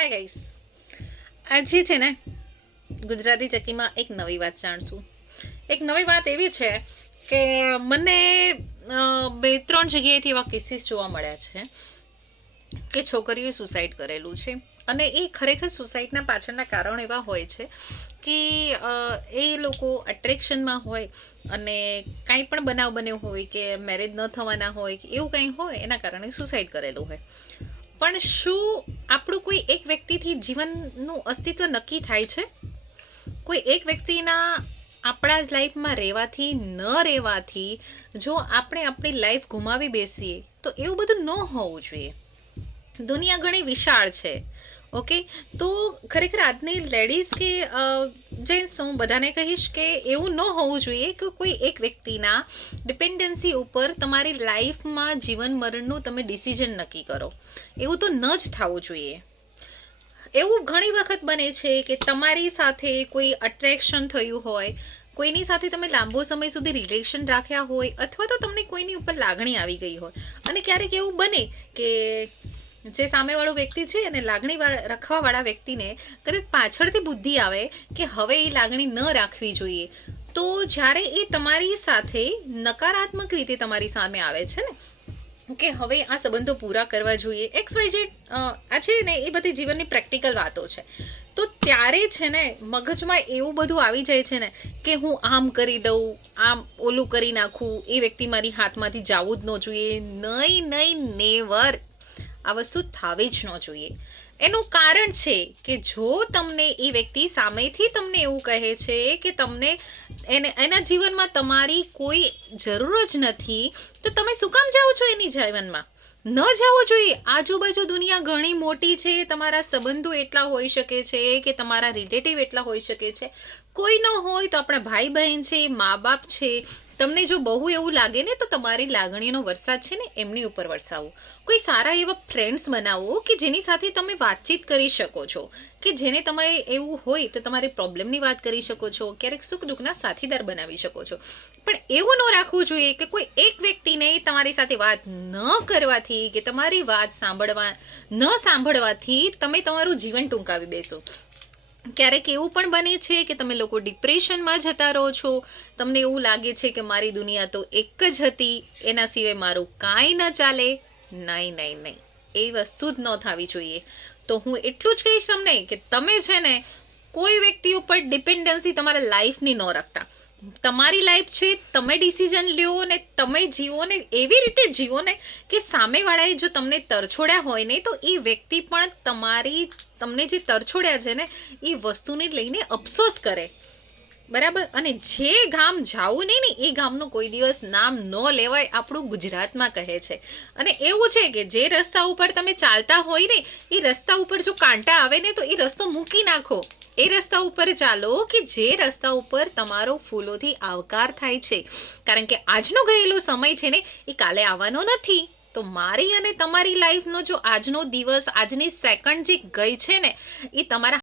Hi guys, આજે છે ને ગુજરાતી ચક્કીમાં એક નવી વાત જાણશું. એક નવી વાત એવી છે કે મને બે ત્રણ જગ્યાએથી એવા કેસીસ જોવા મળ્યા છે કે છોકરીઓએ સુસાઇડ કરેલું છે. અને એ ખરેખર સુસાઇડના પાછળના કારણ એવા હોય છે કે એ લોકો અટ્રેક્શનમાં હોય અને કાંઈ પણ બનાવ બન્યો હોય કે મેરેજ ન થવાના હોય કે એવું કંઈ હોય એના કારણે સુસાઇડ કરેલું હોય. પણ શું આપણું કોઈ એક વ્યક્તિથી જીવનનું અસ્તિત્વ નક્કી થાય છે? કોઈ એક વ્યક્તિના આપણા લાઈફમાં રહેવાથી ન રહેવાથી જો આપણે આપણી લાઈફ ગુમાવી બેસીએ તો એવું બધું ન હોવું જોઈએ. દુનિયા ઘણી વિશાળ છે. ઓકે, તો ખરેખર આજની લેડીઝ કે જેન્ટ્સ હું બધાને કહીશ કે એવું ન હોવું જોઈએ કે કોઈ એક વ્યક્તિના ડિપેન્ડન્સી ઉપર તમારી લાઈફમાં જીવન મરણનું તમે ડિસિઝન નક્કી કરો. એવું તો ન જ થવું જોઈએ. એવું ઘણી વખત બને છે કે તમારી સાથે કોઈ અટ્રેક્શન થયું હોય, કોઈની સાથે તમે લાંબો સમય સુધી રિલેશન રાખ્યા હોય, અથવા તો તમને કોઈની ઉપર લાગણી આવી ગઈ હોય. અને ક્યારેક એવું બને કે જે સામેવાળો વ્યક્તિ છે અને લાગણી રાખવાવાળા વ્યક્તિને કદાચ પાછળથી બુદ્ધિ આવે કે હવે એ લાગણી ન રાખવી જોઈએ. તો જ્યારે એ તમારી સાથે નકારાત્મક રીતે તમારી સામે આવે છે ને કે હવે આ સંબંધો પૂરા કરવા જોઈએ, XYZ આ છે ને એ બધી જીવનની પ્રેક્ટિકલ વાતો છે. તો ત્યારે છે ને મગજમાં એવું બધું આવી જાય છે ને કે હું આમ કરી દઉં, આમ ઓલું કરી નાખું, એ વ્યક્તિ મારી હાથમાંથી જવું જ ન જોઈએ. નહીં, નેવર. આ વસ્તુ થવી જ ન જોઈએ. એનું કારણ છે કે જો તમને એ વ્યક્તિ સામેથી તમને એવું કહે છે કે તમને એના જીવનમાં તમારી કોઈ જરૂર જ નથી, તો તમે શું કામ જાઓ છો એની જીવનમાં? ન જવું જોઈએ. આજુબાજુ દુનિયા ઘણી મોટી છે. તમારા સંબંધો એટલા હોઈ શકે છે કે તમારા રિલેટિવ એટલા હોઈ શકે છે. કોઈ ન હોય તો આપણા ભાઈ બહેન છે, મા બાપ છે. તમને જો બહુ એવું લાગે ને તો તમારી લાગણીનો વરસાદ છે ને એમની ઉપર વરસાવો. કોઈ સારા એવા ફ્રેન્ડ્સ બનાવો કે જેની સાથે તમે વાતચીત કરી શકો છો, કે જેને તમે એવું હોય તો તમારી પ્રોબ્લેમની વાત કરી શકો છો, ક્યારેક સુખ દુઃખના સાથીદાર બનાવી શકો છો. પણ એવું ન રાખવું જોઈએ કે કોઈ એક વ્યક્તિને તમારી સાથે વાત ન કરવાથી કે તમારી વાત ન સાંભળવાથી તમે તમારું જીવન ટૂંકાવી બેસો. ક્યારેક એવું પણ બને છે કે તમે લોકો ડિપ્રેશનમાં જતા રહો છો. તમને એવું લાગે છે કે મારી દુનિયા તો એક જ હતી, એના સિવાય મારું કાંઈ ન ચાલે. નહીં, એ વસ્તુ જ ન થવી જોઈએ. તો હું એટલું જ કહીશ તમને કે તમે છે ને કોઈ વ્યક્તિ ઉપર ડિપેન્ડન્સી તમારા લાઈફની ન રાખતા. તમારી લાઈફ છે, તમે ડિસિઝન લ્યો ને તમે જીવો ને એવી રીતે જીવો ને કે સામેવાળાએ જો તમને તરછોડ્યા હોય ને તો એ વ્યક્તિ પણ તમને જે તરછોડ્યા છે ને એ વસ્તુને લઈને અફસોસ કરે. બરાબર? અને જે ગામ જાવું નહીં ને એ ગામનું કોઈ દિવસ નામ ન લેવાય, આપણું ગુજરાતમાં કહે છે. અને એવું છે કે જે રસ્તા ઉપર તમે ચાલતા હોય ને એ રસ્તા ઉપર જો કાંટા આવે ને તો એ રસ્તો મૂકી નાખો. એ રસ્તા ઉપર ચાલો કે જે રસ્તા ઉપર તમારો ફૂલોથી આવકાર થાય છે. કારણ કે આજનો ગયેલો સમય છે ને એ કાલે આવવાનો નથી. તો મારી અને તમારી લાઈફનો જો આજનો દિવસ, આજની સેકન્ડ જે ગઈ છે ને એ તમારા